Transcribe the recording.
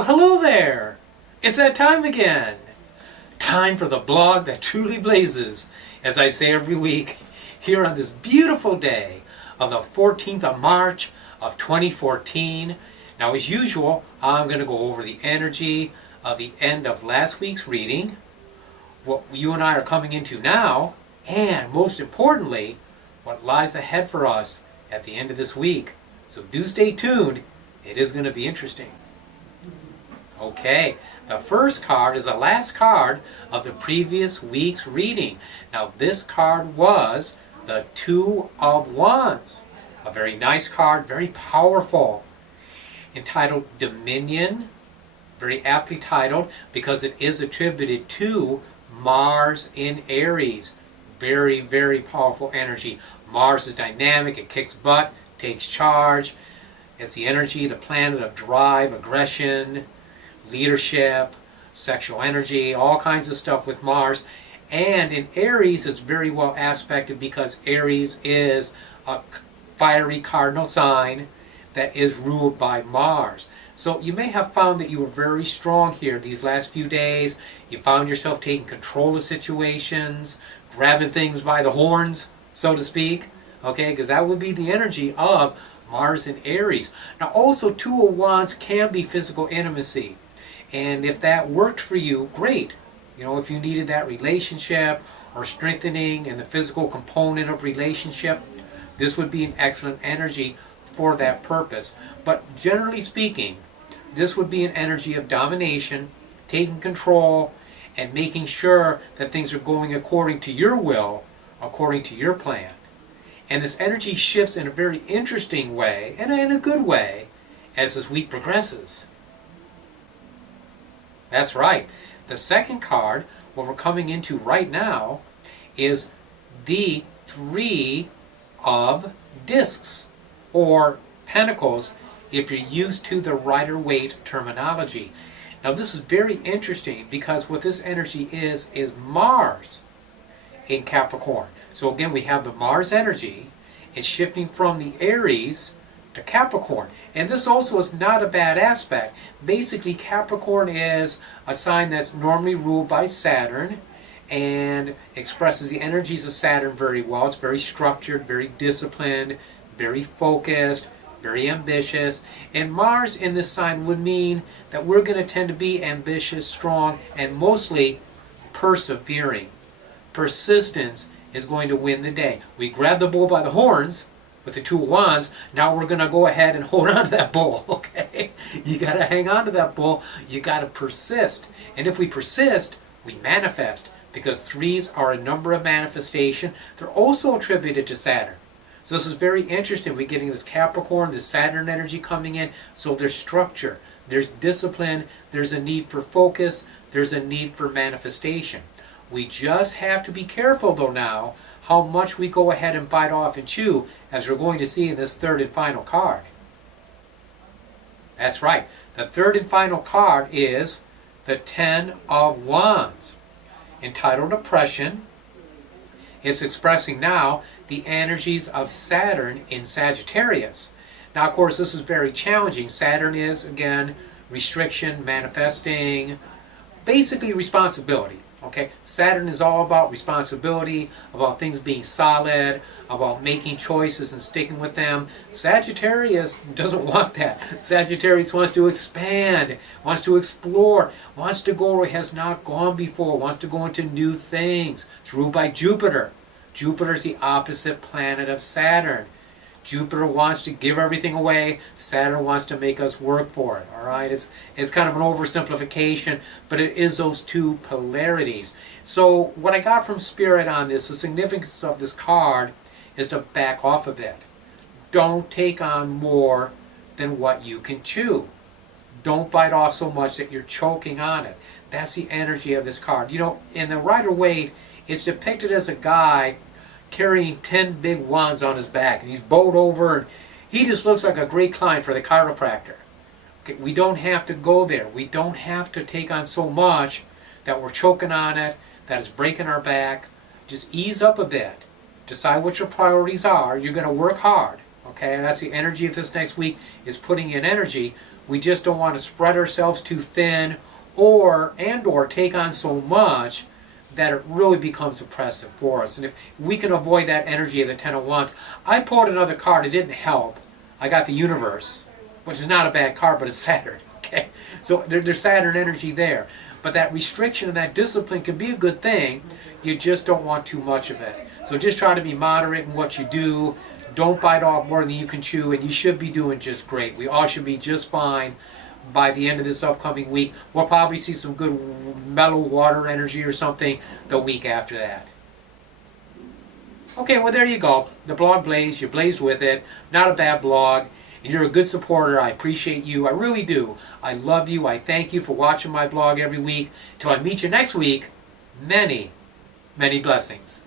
Well, hello there! It's that time again! Time for the blog that truly blazes, as I say every week, here on this beautiful day of the 14th of March of 2014. Now, as usual, I'm going to go over the energy of the end of last week's reading, what you and I are coming into now, and most importantly, what lies ahead for us at the end of this week. So do stay tuned. It is going to be interesting. Okay, the first card is the last card of the previous week's reading. Now, this card was the Two of Wands. A very nice card, very powerful. Entitled Dominion. Very aptly titled because it is attributed to Mars in Aries. Very, very powerful energy. Mars is dynamic, it kicks butt, takes charge. It's the energy, the planet of drive, aggression, leadership, sexual energy, all kinds of stuff with Mars. And in Aries, it's very well aspected because Aries is a fiery cardinal sign that is ruled by Mars. So you may have found that you were very strong here these last few days. You found yourself taking control of situations, grabbing things by the horns, so to speak. Okay, because that would be the energy of Mars in Aries. Now also, Two of Wands can be physical intimacy. And if that worked for you, great. You know, if you needed that relationship or strengthening in the physical component of relationship, this would be an excellent energy for that purpose. But generally speaking, this would be an energy of domination, taking control, and making sure that things are going according to your will, according to your plan. And this energy shifts in a very interesting way, and in a good way, as this week progresses. That's right. The second card, what we're coming into right now, is the Three of Discs, or Pentacles, if you're used to the Rider-Waite terminology. Now this is very interesting because what this energy is Mars in Capricorn. So again, we have the Mars energy. It's shifting from the Aries to Capricorn. And this also is not a bad aspect. Basically, Capricorn is a sign that's normally ruled by Saturn and expresses the energies of Saturn very well. It's very structured, very disciplined, very focused, very ambitious. And Mars in this sign would mean that we're going to tend to be ambitious, strong, and mostly persevering. Persistence is going to win the day. We grab the bull by the horns with the Two of Wands. Now we're going to go ahead and hold on to that bull, okay? You got to hang on to that bull. You got to persist. And if we persist, we manifest, because threes are a number of manifestation. They're also attributed to Saturn. So this is very interesting. We're getting this Capricorn, this Saturn energy coming in. So there's structure, there's discipline, there's a need for focus, there's a need for manifestation. We just have to be careful, though, now how much we go ahead and bite off and chew, as we're going to see in this third and final card. That's right. The third and final card is the Ten of Wands, entitled Oppression. It's expressing now the energies of Saturn in Sagittarius. Now, of course, this is very challenging. Saturn is, again, restriction, manifesting, basically responsibility. Okay, Saturn is all about responsibility, about things being solid, about making choices and sticking with them. Sagittarius doesn't want that. Sagittarius wants to expand, wants to explore, wants to go where it has not gone before, wants to go into new things. It's ruled by Jupiter. Jupiter is the opposite planet of Saturn. Jupiter wants to give everything away. Saturn wants to make us work for it. All right, it's kind of an oversimplification, but it is those two polarities. So what I got from Spirit on this, the significance of this card, is to back off a bit. Don't take on more than what you can chew. Don't bite off so much that you're choking on it. That's the energy of this card. You know, in the Rider-Waite, it's depicted as a guy carrying 10 big wands on his back, and he's bowed over, and he just looks like a great client for the chiropractor. Okay, we don't have to go there. We don't have to take on so much that we're choking on it, that it's breaking our back. Just ease up a bit. Decide what your priorities are. You're going to work hard. Okay, and that's the energy of this next week, is putting in energy. We just don't want to spread ourselves too thin or take on so much that it really becomes oppressive for us. And if we can avoid that energy of the Ten of Wands. I pulled another card. It didn't help. I got the Universe, which is not a bad card, but it's Saturn. Okay, so there's Saturn energy there. But that restriction and that discipline can be a good thing. You just don't want too much of it. So just try to be moderate in what you do. Don't bite off more than you can chew, and you should be doing just great. We all should be just fine by the end of this upcoming week. We'll probably see some good mellow water energy or something the week after that. Okay, well there you go. The blog Blaze, you blaze with it. Not a bad blog. And you're a good supporter. I appreciate you. I really do. I love you. I thank you for watching my blog every week. Till I meet you next week, many, many blessings.